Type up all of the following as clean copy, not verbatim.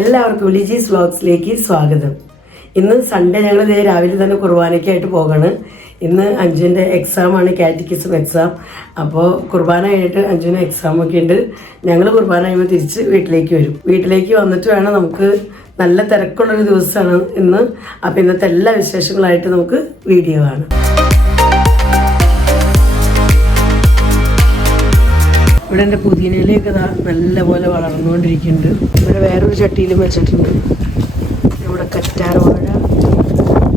എല്ലാവർക്കും ലിജീസ് വ്ലോഗ്സിലേക്ക് സ്വാഗതം. ഇന്ന് സൺഡേ ഞങ്ങൾ രാവിലെ തന്നെ കുർബാനയ്ക്കായിട്ട് പോകണം. ഇന്ന് അഞ്ജുവിൻ്റെ എക്സാമാണ്, കാറ്റക്കിസം എക്സാം. അപ്പോൾ കുർബാന കഴിഞ്ഞിട്ട് അഞ്ജുവിന് എക്സാമൊക്കെ ഉണ്ട്. ഞങ്ങൾ കുർബാന കഴിയുമ്പോൾ തിരിച്ച് വീട്ടിലേക്ക് വരും. വീട്ടിലേക്ക് വന്നിട്ട് വേണം, നമുക്ക് നല്ല തിരക്കുള്ളൊരു ദിവസമാണ് ഇന്ന്. അപ്പോൾ ഇന്നത്തെ എല്ലാ വിശേഷങ്ങളായിട്ട് നമുക്ക് വീഡിയോ കാണാം. ഇവിടെ എൻ്റെ പുതിനയിലേക്ക് നല്ലപോലെ വളർന്നുകൊണ്ടിരിക്കുന്നുണ്ട്. ഇവിടെ വേറൊരു ചട്ടിയിലും വെച്ചിട്ടുണ്ട്. ഇവിടെ കറ്റാർവാഴ,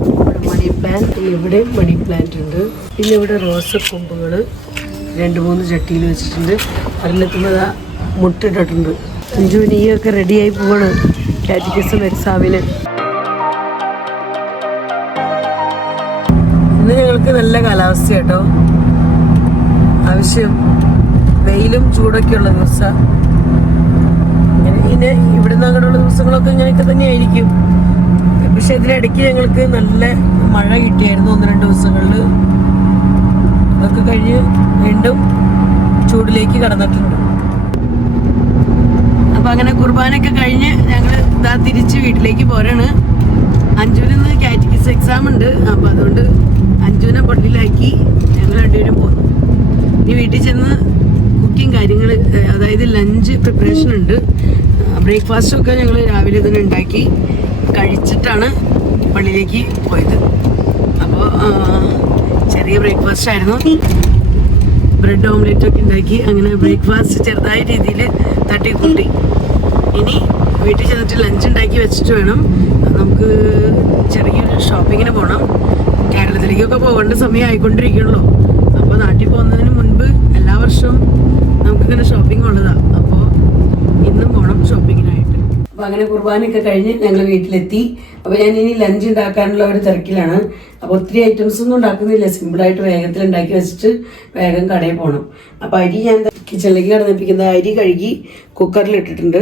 ഇവിടെ മണി പ്ലാന്റ്, ഇവിടെ മണി പ്ലാന്റ് ഉണ്ട്. പിന്നെ ഇവിടെ റോസക്കൊമ്പുകൾ 2-3 ചട്ടിയിൽ വെച്ചിട്ടുണ്ട്. ഒരെണ്ണത്തുമ്പോൾ മുട്ടിട്ടിട്ടുണ്ട്. അഞ്ജുവിന് ഈയൊക്കെ റെഡിയായി പോവാണ് കാറ്റക്കിസം എക്സാമിന്. ഇന്ന് ഞങ്ങൾക്ക് നല്ല കാലാവസ്ഥ കേട്ടോ. ആവശ്യം വെയിലും ചൂടൊക്കെയുള്ള ദിവസം. ഇങ്ങനെ ഇവിടുന്ന് അങ്ങോട്ടുള്ള ദിവസങ്ങളൊക്കെ ഇങ്ങനെയൊക്കെ തന്നെയായിരിക്കും. പക്ഷെ ഇതിനിടയ്ക്ക് ഞങ്ങൾക്ക് നല്ല മഴ കിട്ടിയായിരുന്നു 1-2 ദിവസങ്ങളിൽ. അതൊക്കെ കഴിഞ്ഞ് വീണ്ടും ചൂടിലേക്ക് കടന്നിട്ടുണ്ട്. അപ്പം അങ്ങനെ കുർബാനയൊക്കെ കഴിഞ്ഞ് ഞങ്ങൾ തിരിച്ച് വീട്ടിലേക്ക് പോരാണ്. അഞ്ജുവിന് കാറ്റക്കിസം എക്സാം ഉണ്ട്. അപ്പം അതുകൊണ്ട് അഞ്ജുവിനെ പള്ളിയിലാക്കി ഞങ്ങൾ രണ്ടുപേരും പോന്നു. ഇനി വീട്ടിൽ ചെന്ന് കുക്കിംഗ് കാര്യങ്ങൾ, അതായത് ലഞ്ച് പ്രിപ്പറേഷൻ ഉണ്ട്. ബ്രേക്ക്ഫാസ്റ്റൊക്കെ ഞങ്ങൾ രാവിലെ തന്നെ ഉണ്ടാക്കി കഴിച്ചിട്ടാണ് പള്ളിയിലേക്ക് പോയത്. അപ്പോൾ ചെറിയ ബ്രേക്ക്ഫാസ്റ്റ് ആയിരുന്നു. ബ്രെഡ് ഓംലെറ്റൊക്കെ ഉണ്ടാക്കി അങ്ങനെ ബ്രേക്ക്ഫാസ്റ്റ് ചെറുതായ രീതിയിൽ തട്ടിക്കൂട്ടി. ഇനി വീട്ടിൽ ചെന്നിട്ട് ലഞ്ച് ഉണ്ടാക്കി വെച്ചിട്ട് വേണം നമുക്ക് ചെറിയൊരു ഷോപ്പിങ്ങിന് പോകണം. കേരളത്തിലേക്കൊക്കെ പോകേണ്ട സമയം ആയിക്കൊണ്ടിരിക്കണല്ലോ. അപ്പോൾ നാട്ടിൽ പോകുന്നതിന് മുൻപ് എല്ലാ വർഷവും നമുക്കിങ്ങനെ ഷോപ്പിംഗ് ഉള്ളതാണ്. അപ്പോൾ ഇന്നും പോകണം ഷോപ്പിങ്ങിനായിട്ട്. അപ്പോൾ അങ്ങനെ കുർബാനയൊക്കെ കഴിഞ്ഞ് ഞങ്ങൾ വീട്ടിലെത്തി. അപ്പോൾ ഞാൻ ഇനി ലഞ്ച് ഉണ്ടാക്കാനുള്ള ഒരു തിരക്കിലാണ്. അപ്പോൾ ഒത്തിരി ഐറ്റംസ് ഒന്നും ഉണ്ടാക്കുന്നില്ല, സിമ്പിളായിട്ട് വേഗത്തിൽ ഉണ്ടാക്കി വെച്ചിട്ട് വേഗം കടയിൽ പോകണം. അപ്പോൾ അരി ഞാൻ കിച്ചണിലേക്ക് കടന്നിപ്പിക്കുന്ന അരി കഴുകി കുക്കറിൽ ഇട്ടിട്ടുണ്ട്.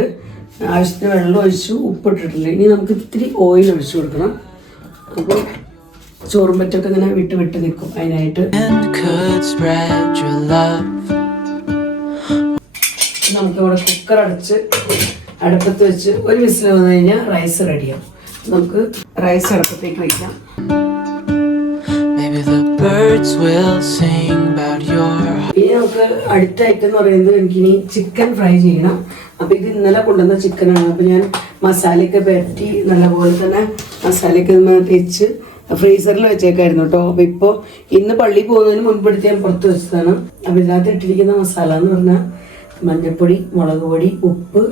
ആവശ്യത്തിന് വെള്ളം ഒഴിച്ചു, ഉപ്പിട്ടിട്ടുണ്ട്. ഇനി നമുക്ക് ഇത്തിരി ഓയിൽ ഒഴിച്ചു കൊടുക്കണം. അപ്പോൾ ചോറും പറ്റൊക്കെ ഇങ്ങനെ വിട്ട് നിൽക്കും. അതിനായിട്ട് നമുക്കിവിടെ കുക്കർ അടച്ച് അടുപ്പത്ത് വെച്ച് ഒരു വിസിൽ വന്നു കഴിഞ്ഞാൽ റൈസ് റെഡിയാവും. നമുക്ക് റൈസ് അടുപ്പത്തേക്ക് വയ്ക്കാം. ഇനി നമുക്ക് അടുത്ത ഐറ്റം എന്ന് പറയുന്നത് എനിക്കിനി ചിക്കൻ ഫ്രൈ ചെയ്യണം. അപ്പോൾ ഇത് ഇന്നലെ കൊണ്ടുവന്ന ചിക്കനാണ്. അപ്പോൾ ഞാൻ മസാലയൊക്കെ പരട്ടി നല്ലപോലെ തന്നെ മസാലയൊക്കെ തേച്ച് ഫ്രീസറിൽ വെച്ചേക്കായിരുന്നു കേട്ടോ. അപ്പോൾ ഇപ്പോൾ ഇന്ന് പള്ളിയിൽ പോകുന്നതിന് മുൻപെടുത്ത് ഞാൻ പുറത്ത് വെച്ചതാണ്. അപ്പോൾ ഇതിനകത്ത് ഇട്ടിരിക്കുന്ന മസാല എന്ന് പറഞ്ഞാൽ മഞ്ഞൾപ്പൊടി, മുളക് പൊടി, ഉപ്പ്,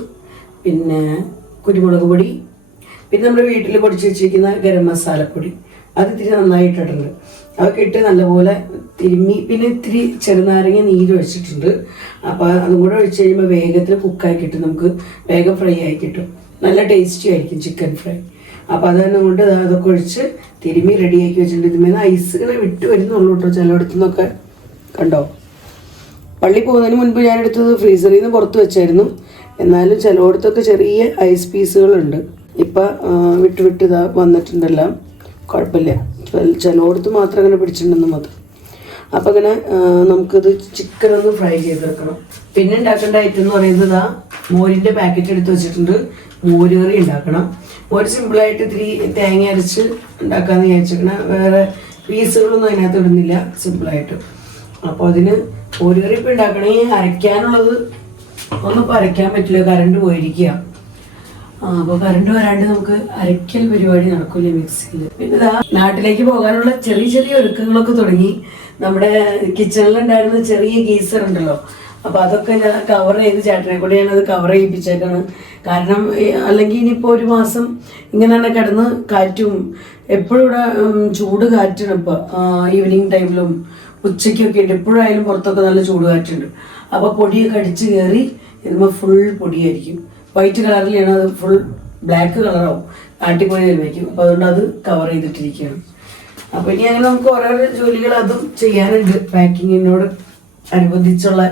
പിന്നെ കുരുമുളക് പൊടി, പിന്നെ നമ്മുടെ വീട്ടിൽ പൊടിച്ച് വെച്ചിരിക്കുന്ന ഗരം മസാലപ്പൊടി, അത് ഇത്തിരി നന്നായിട്ടിട്ടുണ്ട്. അതൊക്കെ ഇട്ട് നല്ലപോലെ തിരുമ്മി, പിന്നെ ഇത്തിരി ചെറുനാരങ്ങ നീര് ഒഴിച്ചിട്ടുണ്ട്. അപ്പോൾ അതും കൂടെ ഒഴിച്ച് കഴിയുമ്പോൾ വേഗത്തിൽ കുക്കായി കിട്ടും. നമുക്ക് വേഗം ഫ്രൈ ആയി കിട്ടും. നല്ല ടേസ്റ്റി ആയിരിക്കും ചിക്കൻ ഫ്രൈ. അപ്പോൾ അതാണ് കൊണ്ട് അതൊക്കെ ഒഴിച്ച് തിരുമ്മി റെഡിയാക്കി വെച്ചിട്ടുണ്ട്. ഇതിന്മേൽ ഐസുകളെ വിട്ട് വരുന്നുള്ളൂ കേട്ടോ. ചിലയിടത്തു നിന്നൊക്കെ കണ്ടോ. പള്ളി പോകുന്നതിന് മുൻപ് ഞാനെടുത്തത് ഫ്രീസറിൽ നിന്ന് പുറത്ത് വെച്ചായിരുന്നു. എന്നാലും ചിലയിടത്തൊക്കെ ചെറിയ ഐസ് പീസുകളുണ്ട്. ഇപ്പം വിട്ട് ഇതാ വന്നിട്ടുണ്ടെല്ലാം. കുഴപ്പമില്ല, ചിലയിടത്ത് മാത്രം അങ്ങനെ പിടിച്ചിട്ടുണ്ടെന്ന് മാത്രം. അപ്പം അങ്ങനെ നമുക്കിത് ചിക്കൻ ഒന്ന് ഫ്രൈ ചെയ്തെടുക്കണം. പിന്നെ ഉണ്ടാക്കേണ്ട ഐറ്റം എന്ന് പറയുന്നത് മോരിൻ്റെ പാക്കറ്റ് എടുത്ത് വെച്ചിട്ടുണ്ട്. മോര് കറി ഉണ്ടാക്കണം. മോര് സിമ്പിളായിട്ട് ഇത്തിരി തേങ്ങ അരച്ച് ഉണ്ടാക്കാമെന്ന് വിചാരിച്ചിരിക്കണം. വേറെ പീസുകളൊന്നും അതിനകത്ത് ഇടുന്നില്ല, സിമ്പിളായിട്ട്. അപ്പോൾ അതിന് മോര് കറി ഇപ്പം ഉണ്ടാക്കണമെങ്കിൽ അരയ്ക്കാനുള്ളത് ഒന്നും ഇപ്പോൾ അരയ്ക്കാൻ പറ്റില്ല, കറണ്ട് പോയിരിക്കുക. അപ്പോൾ കറണ്ട് വരാണ്ട് നമുക്ക് അരയ്ക്കൽ പരിപാടി നടക്കില്ല മിക്സിയിൽ. പിന്നെ നാട്ടിലേക്ക് പോകാനുള്ള ചെറിയ ഒരുക്കങ്ങളൊക്കെ തുടങ്ങി. നമ്മുടെ കിച്ചണിലുണ്ടായിരുന്ന ചെറിയ ഗീസർ ഉണ്ടല്ലോ, അപ്പോൾ അതൊക്കെ ഞാൻ കവർ ചെയ്ത് ചേട്ടനെ കൂടെ ഞാനത് കവർ ചെയ്യിപ്പിച്ചേക്കാണ്. കാരണം അല്ലെങ്കിൽ ഇനിയിപ്പോൾ ഒരു മാസം ഇങ്ങനെ തന്നെ കിടന്ന് കാറ്റും, എപ്പോഴും ഇവിടെ ചൂട് കാറ്റാണ്. ഇപ്പോൾ ഈവനിങ് ടൈമിലും ഉച്ചയ്ക്കൊക്കെ ഉണ്ട്. എപ്പോഴായാലും പുറത്തൊക്കെ നല്ല ചൂട് കാറ്റുണ്ട്. അപ്പോൾ പൊടിയൊക്കെ അടിച്ച് കയറി ഇതുമ്പോൾ ഫുൾ പൊടിയായിരിക്കും. വൈറ്റ് കളറിലാണ്, അത് ഫുൾ ബ്ലാക്ക് കളറാവും, ആട്ടിപ്പൊടി വയ്ക്കും. അപ്പോൾ അതുകൊണ്ട് അത് കവർ ചെയ്തിട്ടിരിക്കുകയാണ്. അപ്പോൾ ഇനി അങ്ങനെ നമുക്ക് ഓരോരോ ജോലികൾ അതും ചെയ്യാനുണ്ട്. പാക്കിങ്ങിനോട് അനുബന്ധിച്ചുള്ള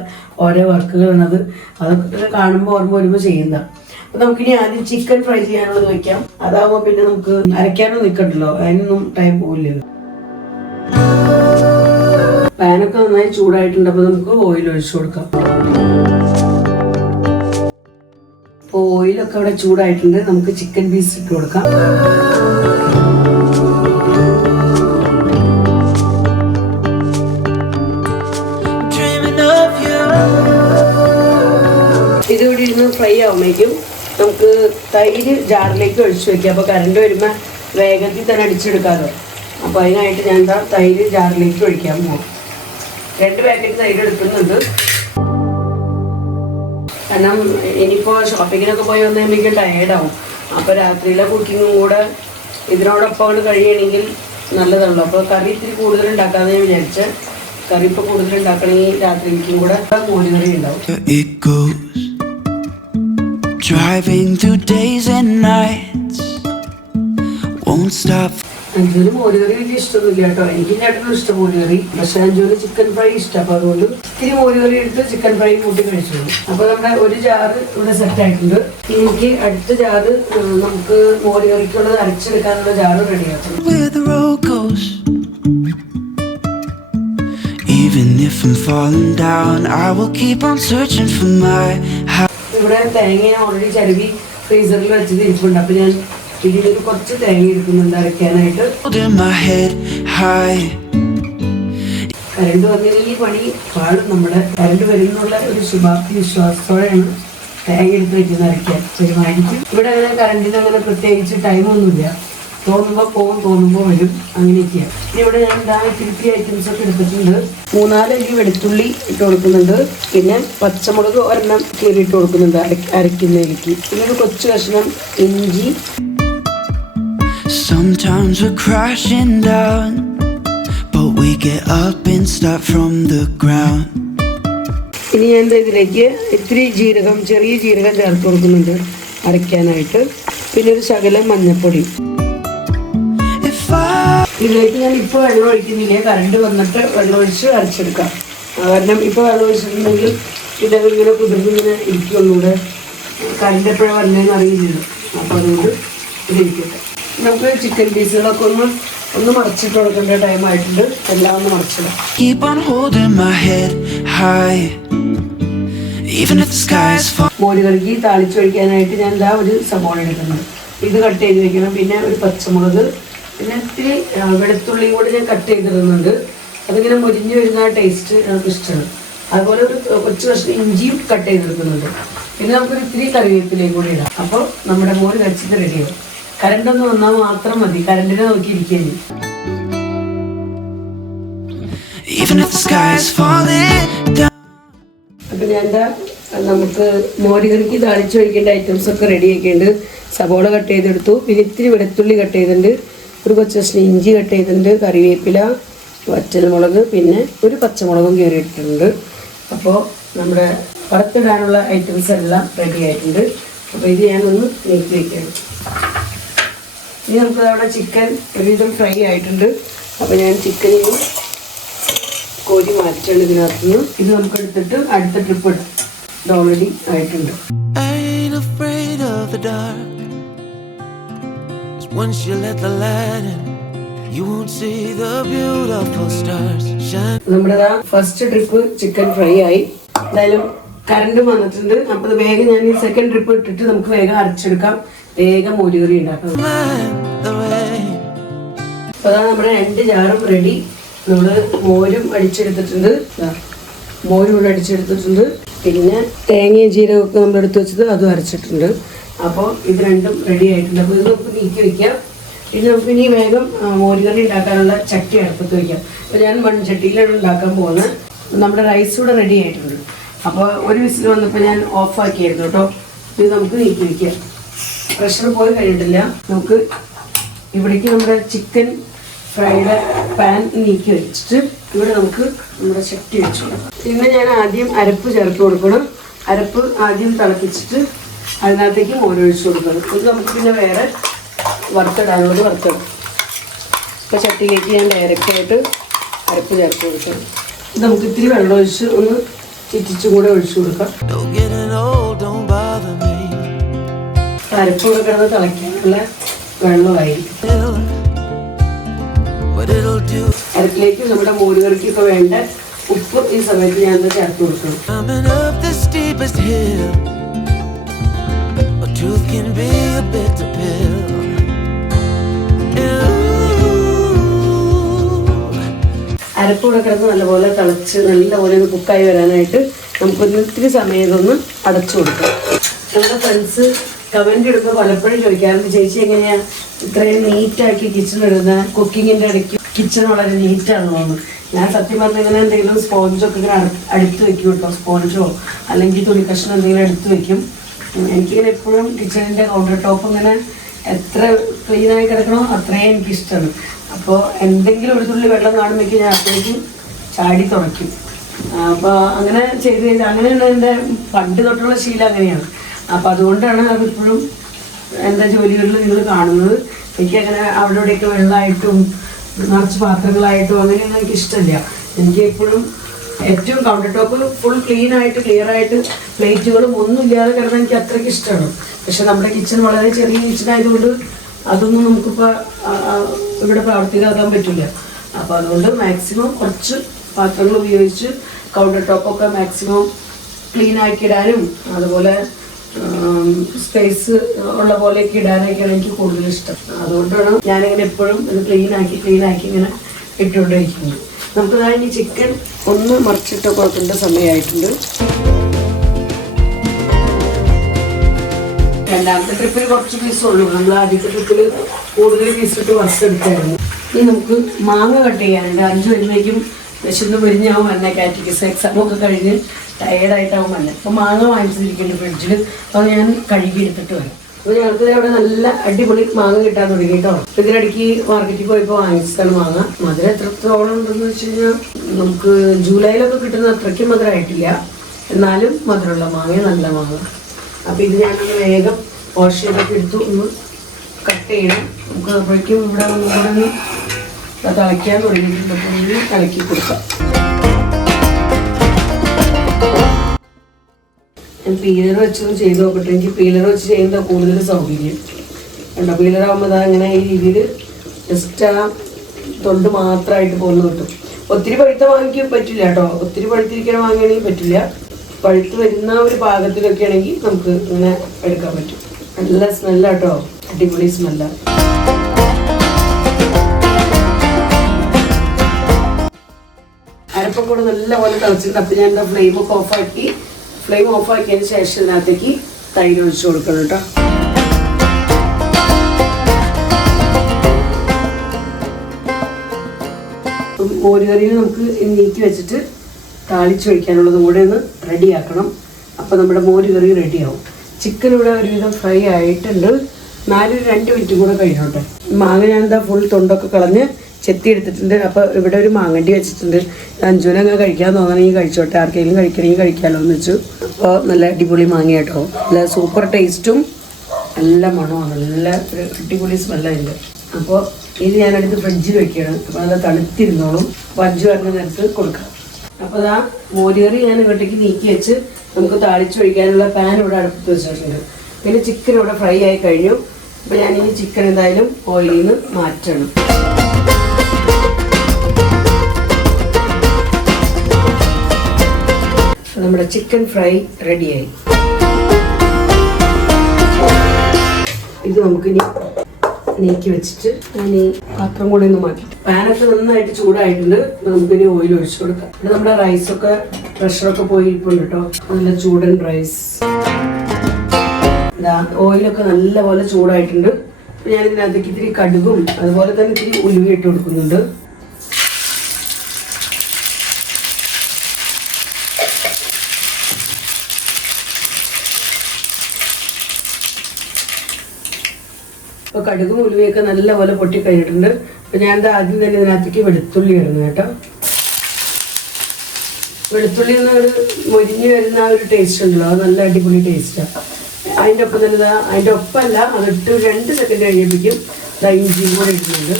ഓരോ വർക്കുകളാണ് അത്. അതൊക്കെ കാണുമ്പോൾ ഓർമ്മ വരുമ്പോൾ ചെയ്യുന്നതാണ്. അപ്പോൾ നമുക്കിനി ആദ്യം ചിക്കൻ ഫ്രൈ ചെയ്യാനുള്ളത് വയ്ക്കാം. അതാവുമ്പോൾ പിന്നെ നമുക്ക് അരയ്ക്കാനും നിൽക്കണ്ടല്ലോ, അതിനൊന്നും ടൈം പോകില്ലല്ലോ. പാനൊക്കെ നന്നായി ചൂടായിട്ടുണ്ട്. അപ്പോൾ നമുക്ക് ഓയിൽ ഒഴിച്ചു കൊടുക്കാം. അപ്പോൾ ഓയിലൊക്കെ ഇവിടെ ചൂടായിട്ടുണ്ട്. നമുക്ക് ചിക്കൻ പീസ് ഇട്ട് കൊടുക്കാം. ഇതുകൂടി ഇരുന്ന് ഫ്രൈ ആവുമ്പോഴേക്കും നമുക്ക് തൈര് ജാറിലേക്ക് ഒഴിച്ചു വെക്കാം. അപ്പോൾ കറണ്ട് വരുമ്പോൾ വേഗത്തിൽ തന്നെ അടിച്ചെടുക്കാമല്ലോ. അപ്പോൾ അതിനായിട്ട് ഞാൻ എന്താ തൈര് ജാറിലേക്ക് ഒഴിക്കാൻ പോകും. 2 പാക്കറ്റ് തൈര് എടുക്കുന്നുണ്ട്. കാരണം ഇനിയിപ്പോൾ ഷോപ്പിങ്ങിനൊക്കെ പോയി വന്നു കഴിയുമ്പോൾ ടയേർഡാവും. അപ്പോൾ രാത്രിയിലെ കുക്കിങ്ങും കൂടെ ഇതിനോടൊപ്പം കൊണ്ട് കഴിയണമെങ്കിൽ നല്ലതാണല്ലോ. അപ്പോൾ കറി ഇത്തിരി കൂടുതൽ ഉണ്ടാക്കാമെന്ന് ഞാൻ വിചാരിച്ച് കറി ഇപ്പോൾ കൂടുതൽ ഉണ്ടാക്കണമെങ്കിൽ രാത്രിക്കും കൂടെ മോരുകറി ഉണ്ടാവും. Driving through days and nights won't stop. അഞ്ജുവിന് മോരുകറി വലിയ ഇഷ്ടമൊന്നുമില്ല കേട്ടോ. എനിക്ക് ചേട്ടനും ഇഷ്ടം മോരുകറി. പക്ഷെ അഞ്ജുവിന് ചിക്കൻ ഫ്രൈ ഇഷ്ടം. അപ്പോൾ അതുകൊണ്ട് ഇത്തിരി മോരുകറി എടുത്ത് ചിക്കൻ ഫ്രൈ കൂട്ടി കഴിച്ചു. അപ്പോൾ നമ്മുടെ ഒരു ജാറ് ഇവിടെ സെറ്റ് ആയിട്ടുണ്ട്. എനിക്ക് അടുത്ത ജാറ് നമുക്ക് മോരുകറിക്കുള്ളത് അരച്ചെടുക്കാനുള്ള ജാറ് റെഡിയാക്കണം. Even if I'm falling down, I will keep on searching for my house. ഇവിടെ തേങ്ങ ഓൾറെഡി ചരുവി ഫ്രീസറിൽ വെച്ചത് ഇരിപ്പുണ്ട്. അപ്പോൾ ഞാൻ ഇതിൽ കുറച്ച് തേങ്ങ എടുക്കുന്നുണ്ട് അരയ്ക്കാനായിട്ട്. കരണ്ട് വന്നില്ലെങ്കിൽ ഈ പണി പാടും. നമ്മുടെ കരണ്ട് വരുന്നുള്ള ഒരു ശുഭാപ്തി വിശ്വാസത്തോടെയാണ് തേങ്ങ എടുത്ത് വെക്കുന്നത് അരയ്ക്കാൻ. ശരിയായിരിക്കും. ഇവിടെ അങ്ങനെ കരണ്ടിന് അങ്ങനെ പ്രത്യേകിച്ച് ടൈമൊന്നുമില്ല. തോന്നുമ്പോൾ പോകും, തോന്നുമ്പോൾ വരും, അങ്ങനെയൊക്കെയാണ്. ഇവിടെ ഞാൻ ഇത്തിരി ഐറ്റംസ് ഒക്കെ എടുത്തിട്ടുണ്ട്. 3-4 അല്ലി വെളുത്തുള്ളി ഇട്ട് കൊടുക്കുന്നുണ്ട്. പിന്നെ പച്ചമുളക് ഒരെണ്ണം കീറിയിട്ട് കൊടുക്കുന്നുണ്ട് അരയ്ക്കുന്നതിലേക്ക്. പിന്നെ ഒരു കൊച്ചു കഷ്ണം ഇഞ്ചി. Sometimes we're crashing down, but we get up and start from the ground. ഇനി ഞാൻ ഇതിലേക്ക് ഇത്തിരി ജീരകം, ചെറിയ ജീരകം ചേർത്ത് കൊടുക്കുന്നുണ്ട് അരയ്ക്കാനായിട്ട്. പിന്നെ ഒരു ശകലം മഞ്ഞൾപ്പൊടി. ഇതിലേക്ക് ഞാൻ ഇപ്പോൾ വെള്ളം ഒഴിക്കുന്നില്ല. കറണ്ട് വന്നിട്ട് വെള്ളം ഒഴിച്ച് അരച്ചെടുക്കാം. കാരണം ഇപ്പോൾ വെള്ളം ഒഴിച്ചിട്ടുണ്ടെങ്കിൽ ഇങ്ങനെ കുതിർന്നിങ്ങനെ ഇരിക്കുള്ളൂടെ. കറണ്ട് എപ്പോഴാണ് വന്നതെന്ന് അറിയില്ലല്ലോ. അപ്പോൾ അതുകൊണ്ട് ഇതിരിക്കട്ടെ. നമുക്ക് ചിക്കൻ പീസുകളൊക്കെ ഒന്ന് മറച്ചിട്ട് കൊടുക്കേണ്ട ടൈം ആയിട്ടുണ്ട്. എല്ലാം ഒന്ന് മറച്ചിടാം. മോരുകറിക്ക് താളിച്ചൊഴിക്കാനായിട്ട് ഞാൻ ഒരു സവാള എടുക്കുന്നത്. ഇത് കട്ട് ചെയ്ത് വെക്കണം. പിന്നെ ഒരു പച്ചമുളക്, പിന്നെ ഇത്തിരി വെളുത്തുള്ളിയും കൂടി ഞാൻ കട്ട് ചെയ്തിടുന്നുണ്ട്. അതിങ്ങനെ മുരിഞ്ഞ് വരുന്ന ടേസ്റ്റ് നമുക്ക് ഇഷ്ടമാണ്. അതുപോലെ ഒരു കൊച്ചു കഷ്ണം ഇഞ്ചിയും കട്ട് ചെയ്തെടുക്കുന്നുണ്ട്. പിന്നെ നമുക്കൊരു ഇത്തിരി കറിവേപ്പിലയും കൂടി ഇടാം. അപ്പോൾ നമ്മുടെ മോര് കഴിച്ചിട്ട് റെഡിയാവും. കറണ്ടൊന്ന് വന്നാൽ മാത്രം മതി. കറണ്ടിനെ നോക്കിയിരിക്കുകയാണ്. അപ്പം ഞാൻ നമുക്ക് മോരുകറിക്ക് താളിച്ചൊഴിക്കേണ്ട ഐറ്റംസ് ഒക്കെ റെഡി ആക്കിയിട്ടുണ്ട്. സവോള കട്ട് ചെയ്തെടുത്തു. പിന്നെ ഇത്തിരി വെളുത്തുള്ളി കട്ട് ചെയ്തിട്ടുണ്ട്. ഒരു കൊച്ചു കഷ്ണം ഇഞ്ചി കട്ട് ചെയ്തിട്ടുണ്ട്. കറിവേപ്പില, വറ്റൽമുളക്, പിന്നെ ഒരു പച്ചമുളകും കീറിയിട്ടുണ്ട്. അപ്പോൾ നമ്മുടെ വറുത്തിടാനുള്ള ഐറ്റംസ് എല്ലാം റെഡി ആയിട്ടുണ്ട്. അപ്പോൾ ഇത് ഞാനൊന്ന് നീക്കി വയ്ക്കണം. ഇനി നമുക്ക് അവിടെ ചിക്കൻ ഒരുവിധം ഫ്രൈ ആയിട്ടുണ്ട്. അപ്പോൾ ഞാൻ ചിക്കനിൽ കോരി മാറ്റാണ് ഇതിനകത്തുനിന്ന്. ഇത് നമുക്ക് എടുത്തിട്ട് അടുത്ത ട്രിപ്പ് ഇടാം. ഇത് ഓൾറെഡി ആയിട്ടുണ്ട്. Once you let the light in, you won't see the beautiful stars shine. നമ്മുടെ ഫസ്റ്റ് ട്രിപ്പ് ചിക്കൻ ഫ്രൈ ആയി. എന്തായാലും കറണ്ട് വന്നിട്ടുണ്ട്. അപ്പോൾ വേഗം ഞാൻ ഈ സെക്കൻഡ് ട്രിപ്പ് ഇട്ടിട്ട് നമുക്ക് വേഗം അരച്ചെടുക്കാം. വേഗം മോരുകറി ഉണ്ടാക്കാം. അപ്പോൾ അതാണ് നമ്മുടെ 2 ജാറും റെഡി. നമ്മൾ മോരും അടിച്ചെടുത്തിട്ടുണ്ട്. മോരും കൂടെ അടിച്ചെടുത്തിട്ടുണ്ട്. പിന്നെ തേങ്ങയും ജീരകമൊക്കെ നമ്മൾ എടുത്ത് വെച്ചത് അതും അരച്ചിട്ടുണ്ട്. അപ്പോൾ ഇത് രണ്ടും റെഡി ആയിട്ടുണ്ട്. അപ്പോൾ ഇത് നമുക്ക് നീക്കി വയ്ക്കാം. ഇത് നമുക്ക് ഇനി വേഗം മോരുകറി ഉണ്ടാക്കാനുള്ള ചട്ടി അടുപ്പത്ത് വയ്ക്കാം. അപ്പോൾ ഞാൻ മൺചട്ടിയിലാണ് ഉണ്ടാക്കാൻ പോകുന്നത്. നമ്മുടെ റൈസ് കൂടെ റെഡി ആയിട്ടുണ്ട്. അപ്പോൾ ഒരു വിസിൽ വന്നപ്പോൾ ഞാൻ ഓഫാക്കിയായിരുന്നു കേട്ടോ. ഇത് നമുക്ക് നീക്കി വയ്ക്കാം. പ്രഷർ പോയി കഴിഞ്ഞിട്ടില്ല. നമുക്ക് ഇവിടേക്ക് നമ്മുടെ ചിക്കൻ ഫ്രൈഡ് പാൻ നീക്കി വെച്ചിട്ട് ഇവിടെ നമുക്ക് നമ്മുടെ ചട്ടി വെച്ചു കൊടുക്കാം. പിന്നെ ഞാൻ ആദ്യം അരപ്പ് ചേർത്ത് കൊടുക്കണം. അരപ്പ് ആദ്യം തിളപ്പിച്ചിട്ട് അതിനകത്തേക്ക് മോരൊഴിച്ച് കൊടുക്കണം. ഇത് നമുക്ക് പിന്നെ വേറെ വറുത്തിടാനോട് വറുത്തിടും. ഇപ്പോൾ ചട്ടിയിലേക്ക് ഞാൻ ഡയറക്റ്റായിട്ട് അരപ്പ് ചേർത്ത് കൊടുക്കണം. ഇത് നമുക്ക് ഇത്തിരി വെള്ളം ഒഴിച്ച് ഒന്ന് ചുറ്റിച്ചും കൂടെ ഒഴിച്ചു കൊടുക്കാം. അരപ്പ് കൂടെ കിടന്ന് തിളയ്ക്കാനുള്ള വെള്ളമായി. അരപ്പിലേക്ക് നമ്മുടെ മോരുകറിക്കൊക്കെ വേണ്ട ഉപ്പ് ഈ സമയത്ത് ഞാൻ ചേർത്ത് കൊടുക്കണം. can be a bitter pill. അരപ്പൂടെ കിടന്ന് നല്ലപോലെ തിളച്ച് നല്ലപോലെ ഒന്ന് കുക്കായി വരാനായിട്ട് നമുക്കൊന്ന് ഇത്തിരി സമയം ഇതൊന്ന് അടച്ചു കൊടുക്കാം. നമ്മുടെ ഫ്രണ്ട്സ് കമൻറ്റ് ഇടുമ്പോൾ പലപ്പോഴും ചോദിക്കാറുണ്ട്, ചേച്ചി എങ്ങനെയാണ് ഇത്രയും നീറ്റാക്കി കിച്ചൺ ഇടുന്ന, കുക്കിങ്ങിൻ്റെ ഇടയ്ക്ക് കിച്ചൺ വളരെ നീറ്റാണെന്ന് തോന്നുന്നു. ഞാൻ സത്യം പറഞ്ഞാൽ ഇങ്ങനെ എന്തെങ്കിലും സ്പോഞ്ചൊക്കെ ഇങ്ങനെ അടുത്ത് വെക്കും കേട്ടോ, സ്പോഞ്ചോ അല്ലെങ്കിൽ തുണി കഷ്ണം എന്തെങ്കിലും എടുത്ത് വെക്കും. എനിക്കിങ്ങനെ എപ്പോഴും കിച്ചണിൻ്റെ കൗണ്ടർ ടോപ്പ് ഇങ്ങനെ എത്ര ക്ലീനായി കിടക്കണോ അത്രയും എനിക്കിഷ്ടമാണ്. അപ്പോൾ എന്തെങ്കിലും ഒരു തുള്ളി വെള്ളം കാണുമ്പോഴേക്കും ഞാൻ അപ്പോഴേക്കും ചാടി തുറയ്ക്കും. അപ്പോൾ അങ്ങനെ ചെയ്ത് അങ്ങനെയാണ് എൻ്റെ പണ്ട് തൊട്ടുള്ള ശീലം അങ്ങനെയാണ്. അപ്പോൾ അതുകൊണ്ടാണ് അതിപ്പോഴും എൻ്റെ ജോലികളിൽ നിങ്ങൾ കാണുന്നത്. എനിക്കങ്ങനെ അവിടെ ഇവിടെയൊക്കെ വെള്ളമായിട്ടും നിറച്ച് പാത്രങ്ങളായിട്ടും അങ്ങനെയൊന്നും എനിക്കിഷ്ടമില്ല. എനിക്ക് എപ്പോഴും ഏറ്റവും കൗണ്ടർ ടോപ്പ് ഫുൾ ക്ലീനായിട്ട് ക്ലിയറായിട്ട് പ്ലേറ്റുകളും ഒന്നും ഇല്ലാതെ കിടന്നാൽ എനിക്ക് അത്രയ്ക്ക് ഇഷ്ടമാണ്. പക്ഷെ നമ്മുടെ കിച്ചൺ വളരെ ചെറിയ കിച്ചണായതുകൊണ്ട് അതൊന്നും നമുക്കിപ്പോൾ ഇവിടെ പ്രാവർത്തികമാക്കാൻ പറ്റില്ല. അപ്പോൾ അതുകൊണ്ട് മാക്സിമം കുറച്ച് പാത്രങ്ങൾ ഉപയോഗിച്ച് കൗണ്ടർ ടോപ്പൊക്കെ മാക്സിമം ക്ലീനാക്കി ഇടാനും അതുപോലെ സ്പേസ് ഉള്ള പോലെയൊക്കെ ഇടാനൊക്കെയാണ് എനിക്ക് കൂടുതൽ ഇഷ്ടം. അതുകൊണ്ടാണ് ഞാനിങ്ങനെ എപ്പോഴും ഇത് ക്ലീനാക്കി ഇങ്ങനെ ഇട്ടുകൊണ്ടിരിക്കുന്നത്. നമുക്ക് ഇനി ചിക്കൻ ഒന്ന് മറിച്ചിട്ട് കൊടുക്കേണ്ട സമയമായിട്ടുണ്ട്. രണ്ടാമത്തെ ട്രിപ്പിൽ കുറച്ച് പീസുള്ളൂ. നമ്മൾ ആദ്യത്തെ ട്രിപ്പിൽ കൂടുതൽ പീസിട്ട് വറുത്തെടുത്തായിരുന്നു. ഇനി നമുക്ക് മാങ്ങ കട്ട് ചെയ്യാനുണ്ട്. 5 വരുമ്പോഴേക്കും വിശന്ന് പൊരിഞ്ഞാവും എന്നെ കാറ്റഗറീസ് എക്സാമൊക്കെ കഴിഞ്ഞ് ടയേർഡായിട്ടാവും എന്നെ. അപ്പോൾ മാങ്ങ വാങ്ങിച്ചിരിക്കുന്നുണ്ട് ഫ്രിഡ്ജിൽ. അപ്പോൾ ഞാൻ കഴുകി എടുത്തിട്ട് വരാം. അപ്പോൾ ഞങ്ങൾക്ക് അവിടെ നല്ല അടിപൊളി മാങ്ങ കിട്ടാൻ തുടങ്ങി കേട്ടോ. ഇതിനിടയ്ക്ക് മാർക്കറ്റിൽ പോയപ്പോൾ വാങ്ങിച്ചതാണ് മാങ്ങ. മധുരം എത്രത്തോളം ഉണ്ടെന്ന് വെച്ച് കഴിഞ്ഞാൽ നമുക്ക് ജൂലൈയിലൊക്കെ കിട്ടുന്ന അത്രയ്ക്കും മധുരമായിട്ടില്ല, എന്നാലും മധുരമുള്ള മാങ്ങ, നല്ല മാങ്ങ. അപ്പോൾ ഇത് ഞാനൊന്ന് വേഗം വാഷ് ചെയ്തൊക്കെ എടുത്തു ഒന്ന് കട്ട് ചെയ്യണം. നമുക്ക് അപ്പോഴേക്കും ഇവിടെ ഒന്നുകൂടെ തിളയ്ക്കാൻ തുടങ്ങിയിട്ടുണ്ട്. അപ്പോൾ ഒന്ന് ഇളക്കി കൊടുക്കാം. ഞാൻ പീലർ വെച്ചൊന്നും ചെയ്ത് നോക്കട്ടെ. എനിക്ക് പീലർ വെച്ച് ചെയ്യുന്നത് കൂടുതൽ സൗകര്യം ഉണ്ടോ. പീലറാകുമ്പോൾ അതാ അങ്ങനെ ഈ രീതിയിൽ ജസ്റ്റ് ആ തൊണ്ട് മാത്രമായിട്ട് പോന്ന് കിട്ടും. ഒത്തിരി പഴുത്ത വാങ്ങിക്കാൻ പറ്റില്ല കേട്ടോ. ഒത്തിരി പഴുത്തിരിക്കണ വാങ്ങുകയാണെങ്കിൽ പറ്റില്ല. പഴുത്ത് വരുന്ന ഒരു പാകത്തിലൊക്കെ ആണെങ്കിൽ നമുക്ക് ഇങ്ങനെ എടുക്കാൻ പറ്റും. നല്ല സ്മെല്ലാട്ടോ, അടിപൊളി സ്മെല്ലാണ്. അരപ്പം കൂടെ നല്ലപോലെ തിളച്ചിട്ടുണ്ട്. അപ്പം ഞാൻ എന്താ ഫ്ലെയിം ഓഫാക്കിയതിന് ശേഷം ഇതിനകത്തേക്ക് തൈര് ഒഴിച്ചു കൊടുക്കണം കേട്ടോ. മോരുകറിയിൽ നമുക്ക് നീക്കി വെച്ചിട്ട് താളിച്ച് ഒഴിക്കാനുള്ളതും കൂടെ ഒന്ന് റെഡിയാക്കണം. അപ്പോൾ നമ്മുടെ മോരുകറി റെഡിയാവും. ചിക്കൻ ഇവിടെ ഒരുവിധം ഫ്രൈ ആയിട്ടുണ്ട്. 2 മിനിറ്റും കൂടെ കഴിഞ്ഞോട്ടെ. മാങ്ങ ഞാൻ എന്താ ഫുൾ തൊണ്ടൊക്കെ കളഞ്ഞ് ചെത്തി എടുത്തിട്ടുണ്ട്. അപ്പോൾ ഇവിടെ ഒരു മാങ്ങണ്ടി വെച്ചിട്ടുണ്ട്. അഞ്ചുനങ്ങ് കഴിക്കാൻ തോന്നണമെങ്കിൽ കഴിച്ചോട്ടെ, ആർക്കെങ്കിലും കഴിക്കണമെങ്കിൽ കഴിക്കാമല്ലോ എന്ന് വെച്ചു. അപ്പോൾ നല്ല അടിപൊളി മാങ്ങ കേട്ടോ. നല്ല സൂപ്പർ ടേസ്റ്റും നല്ല മണമാണ്, നല്ല ഒരു അടിപൊളി സ്മെല്ലുണ്ട്. അപ്പോൾ ഇത് ഞാനെടുത്ത് ഫ്രിഡ്ജിൽ വെക്കുകയാണ്. അപ്പോൾ നല്ല തണുത്തിരുന്നോളും. അപ്പോൾ 5 വരുന്ന നേരത്ത് കൊടുക്കാം. അപ്പോൾ അതാ മോരുകറി ഞാൻ ഇങ്ങോട്ടേക്ക് നീക്കി വെച്ച് നമുക്ക് താളിച്ചൊഴിക്കാനുള്ള പാൻ ഇവിടെ അടുപ്പത്ത് വെച്ചിട്ടുണ്ട്. പിന്നെ ചിക്കൻ ഇവിടെ ഫ്രൈ ആയി കഴിഞ്ഞു. അപ്പോൾ ഞാൻ ഈ ചിക്കൻ എന്തായാലും ഓയിലിൽ നിന്ന് മാറ്റണം. നമ്മുടെ ചിക്കൻ ഫ്രൈ റെഡിയായി. ഇത് നമുക്കിനി നീക്കി വെച്ചിട്ട് ഞാൻ ഈ പാത്രം കൂടെ ഒന്ന് മാറ്റി. പാനൊക്കെ നന്നായിട്ട് ചൂടായിട്ടുണ്ട്. നമുക്കിനി ഓയിൽ ഒഴിച്ചു കൊടുക്കാം. ഇവിടെ നമ്മുടെ റൈസൊക്കെ പ്രഷറൊക്കെ പോയി ഇരിപ്പുണ്ട് കേട്ടോ. നല്ല ചൂടൻ റൈസ്. ഓയിലൊക്കെ നല്ലപോലെ ചൂടായിട്ടുണ്ട്. ഞാൻ ഇതിനകത്തേക്ക് ഇത്തിരി കടുകും അതുപോലെ തന്നെ ഇത്തിരി ഉലുവ ഇട്ട് കൊടുക്കുന്നുണ്ട്. അപ്പോൾ കടുകും ഉലുവയൊക്കെ നല്ലപോലെ പൊട്ടിക്കഴിഞ്ഞിട്ടുണ്ട്. അപ്പോൾ ഞാൻ ആദ്യം തന്നെ ഇതിനകത്തേക്ക് വെളുത്തുള്ളി ഇടുന്നു കേട്ടോ. വെളുത്തുള്ളി ഒരു മൊരിഞ്ഞ് വരുന്ന ആ ഒരു ടേസ്റ്റ് ഉണ്ടല്ലോ, അത് നല്ല അടിപൊളി ടേസ്റ്റാണ്. അതിൻ്റെ ഒപ്പം തന്നെ അതിൻ്റെ ഒപ്പമല്ല, അതിട്ട് 2 സെക്കൻഡ് കഴിയുമ്പോഴേക്കും ഇഞ്ചിയും കൂടെ ഇടുന്നുണ്ട്.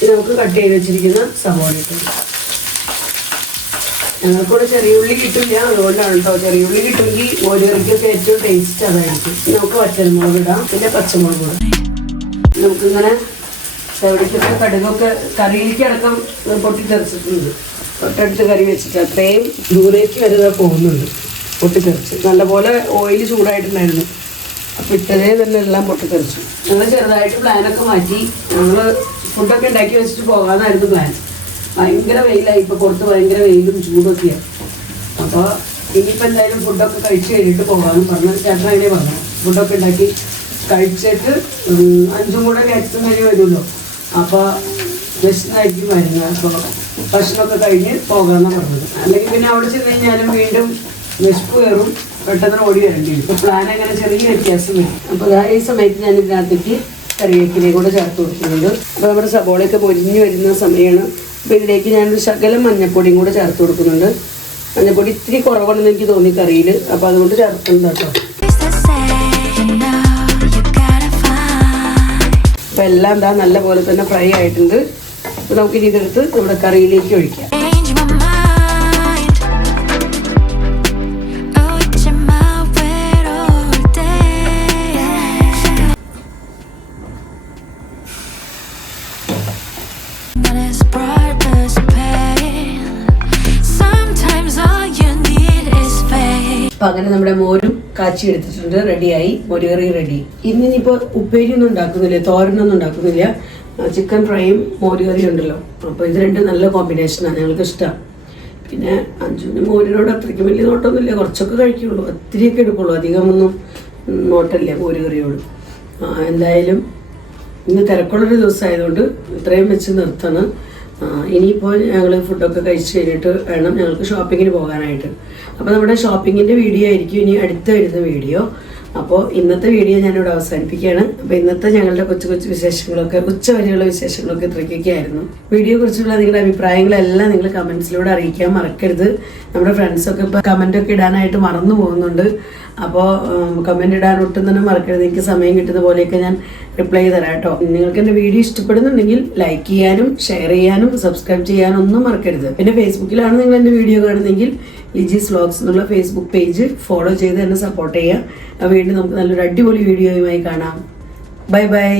ഇത് നമുക്ക് കട്ട് ചെയ്ത് വെച്ചിരിക്കുന്ന സവാള ഇട്ടുണ്ട്. ഞങ്ങൾക്കൂടെ ചെറിയ ഉള്ളി കിട്ടില്ല, അതുകൊണ്ടാണ് കേട്ടോ. ചെറിയ ഉള്ളി കിട്ടുമെങ്കിൽ മോരുകറിക്കൊക്കെ ഏറ്റവും ടേസ്റ്റ് അതായിരിക്കും. നമുക്ക് വറ്റൽമുളക് ഇടാം, പിന്നെ പച്ചമുളക് ഇടാം. നമുക്കിങ്ങനെ ചെവിടിക്കൊക്കെ കടുകൊക്കെ കറിയിലേക്ക് അടക്കം പൊട്ടിത്തെറിച്ചിട്ടുണ്ട്. തൊട്ടടുത്ത് കറി വെച്ചിട്ട് അത്രയും ദൂരേക്ക് വരെ പോകുന്നുണ്ട് പൊട്ടിത്തെറിച്ച്. നല്ലപോലെ ഓയിൽ ചൂടായിട്ടുണ്ടായിരുന്നു. വിട്ടതേ തന്നെ എല്ലാം പൊട്ടിത്തെറിച്ചു. ഞങ്ങൾ ചെറുതായിട്ട് പ്ലാനൊക്കെ മാറ്റി. ഞങ്ങൾ ഫുഡൊക്കെ ഉണ്ടാക്കി വെച്ചിട്ട് പോകാമെന്നായിരുന്നു പ്ലാൻ. ഭയങ്കര വെയിലായി, ഇപ്പോൾ പുറത്ത് ഭയങ്കര വെയിലും ചൂടൊക്കെയാണ്. അപ്പോൾ ഇനിയിപ്പോൾ എന്തായാലും ഫുഡൊക്കെ കഴിച്ച് കഴിഞ്ഞിട്ട് പോകാമെന്ന് പറഞ്ഞു. ചേട്ടൻ അങ്ങനെ പറഞ്ഞു, ഫുഡൊക്കെ ഉണ്ടാക്കി കഴിച്ചിട്ട് 5 കൂടെ എത്തുന്ന വരെ വരുമല്ലോ, അപ്പോൾ വിശന്നായിരിക്കും വരുന്നത്. അപ്പോൾ ഭക്ഷണമൊക്കെ കഴിഞ്ഞ് പോകാമെന്നാണ് പറഞ്ഞത്. അല്ലെങ്കിൽ പിന്നെ അവിടെ ചെന്ന് കഴിഞ്ഞാലും വീണ്ടും വിശപ്പ് കയറും, പെട്ടെന്ന് ഓടി വരേണ്ടി വരും. ഇപ്പോൾ പ്ലാൻ അങ്ങനെ ചെറിയ വ്യത്യാസം വരും. അപ്പോൾ ഈ സമയത്ത് ഞാൻ ഇതിനകത്തേക്ക് കറിവേപ്പിലയും കൂടെ ചേർത്ത് കൊടുക്കുന്നുണ്ട്. അപ്പോൾ നമ്മുടെ സബോളയൊക്കെ പൊരിഞ്ഞ് വരുന്ന സമയമാണ്. അപ്പോൾ ഇതിലേക്ക് ഞാനൊരു ശകലം മഞ്ഞൾപ്പൊടിയും കൂടെ ചേർത്ത് കൊടുക്കുന്നുണ്ട്. മഞ്ഞൾപ്പൊടി ഇത്തിരി കുറവാണെന്ന് എനിക്ക് തോന്നി കറിയിൽ, അപ്പോൾ അതുകൊണ്ട് ചേർക്കുന്നത് കേട്ടോ. അപ്പോൾ എല്ലാം എന്താ നല്ല പോലെ തന്നെ ഫ്രൈ ആയിട്ടുണ്ട്. അപ്പോൾ നമുക്കിനി ഇതെടുത്ത് നമ്മുടെ കറിയിലേക്ക് ഒഴിക്കാം. അപ്പൊ അങ്ങനെ നമ്മുടെ മോരും കാച്ചി എടുത്തിട്ടുണ്ട്, റെഡിയായി. മോരുകറി റെഡി. ഇന്നിപ്പോ ഉപ്പേരിയൊന്നും ഉണ്ടാക്കുന്നില്ല, തോരനൊന്നും ഉണ്ടാക്കുന്നില്ല. ചിക്കൻ ഫ്രൈയും മോരുകറിയും ഉണ്ടല്ലോ, അപ്പോൾ ഇത് രണ്ടും നല്ല കോമ്പിനേഷനാണ്, ഞങ്ങൾക്ക് ഇഷ്ടമാണ്. പിന്നെ അഞ്ചുവിന് മോരിനോട് അത്രയ്ക്ക് വലിയ നോട്ടമൊന്നുമില്ല, കുറച്ചൊക്കെ കഴിക്കുള്ളൂ, ഒത്തിരിയൊക്കെ എടുക്കുള്ളൂ, അധികമൊന്നും നോട്ടമില്ല മോരുകറിയോട്. എന്തായാലും ഇന്ന് തിരക്കുള്ളൊരു ദിവസമായതുകൊണ്ട് ഇത്രയും വെച്ച് നിർത്തണം. ഇനിയിപ്പോൾ ഞങ്ങൾ ഫുഡൊക്കെ കഴിച്ച് കഴിഞ്ഞിട്ട് വേണം ഞങ്ങൾക്ക് ഷോപ്പിങ്ങിന് പോകാനായിട്ട്. അപ്പോൾ നമ്മുടെ ഷോപ്പിങ്ങിൻ്റെ വീഡിയോ ആയിരിക്കും ഇനി അടുത്ത് വരുന്ന വീഡിയോ. അപ്പോൾ ഇന്നത്തെ വീഡിയോ ഞാനിവിടെ അവസാനിപ്പിക്കുകയാണ്. അപ്പോൾ ഇന്നത്തെ ഞങ്ങളുടെ കൊച്ചു കൊച്ചു വിശേഷങ്ങളൊക്കെ, ഉച്ചവരെയുള്ള വിശേഷങ്ങളൊക്കെ ഇത്രയ്ക്കൊക്കെ ആയിരുന്നു. വീഡിയോയെ കുറിച്ചുള്ള നിങ്ങളുടെ അഭിപ്രായങ്ങളെല്ലാം നിങ്ങൾ കമൻസിലൂടെ അറിയിക്കാൻ മറക്കരുത്. നമ്മുടെ ഫ്രണ്ട്സൊക്കെ ഇപ്പോൾ കമൻറ്റൊക്കെ ഇടാനായിട്ട് മറന്നു പോകുന്നുണ്ട്. അപ്പോൾ കമൻറ്റ് ഇടാൻ ഒട്ടും തന്നെ മറക്കരുത്. എനിക്ക് സമയം കിട്ടുന്ന പോലെയൊക്കെ ഞാൻ റിപ്ലൈ തരാം കേട്ടോ. നിങ്ങൾക്ക് എൻ്റെ വീഡിയോ ഇഷ്ടപ്പെടുന്നുണ്ടെങ്കിൽ ലൈക്ക് ചെയ്യാനും ഷെയർ ചെയ്യാനും സബ്സ്ക്രൈബ് ചെയ്യാനും ഒന്നും മറക്കരുത്. പിന്നെ ഫേസ്ബുക്കിലാണ് നിങ്ങൾ എൻ്റെ വീഡിയോ കാണുന്നതെങ്കിൽ ലിജീസ് വ്ലോഗ്സ് എന്നുള്ള ഫേസ്ബുക്ക് പേജ് ഫോളോ ചെയ്ത് എന്നെ സപ്പോർട്ട് ചെയ്യുക. വീണ്ടും നമുക്ക് നല്ലൊരു അടിപൊളി വീഡിയോയുമായി കാണാം. Bye bye.